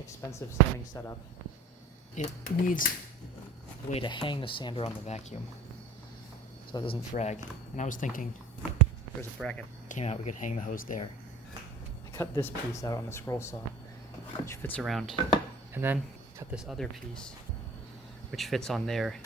expensive sanding setup, it needs a way to hang the sander on the vacuum so it doesn't frag. And I was thinking, if there's a bracket that came out, we could hang the hose there. I cut this piece out on the scroll saw, which fits around, and then cut this other piece, which fits on there.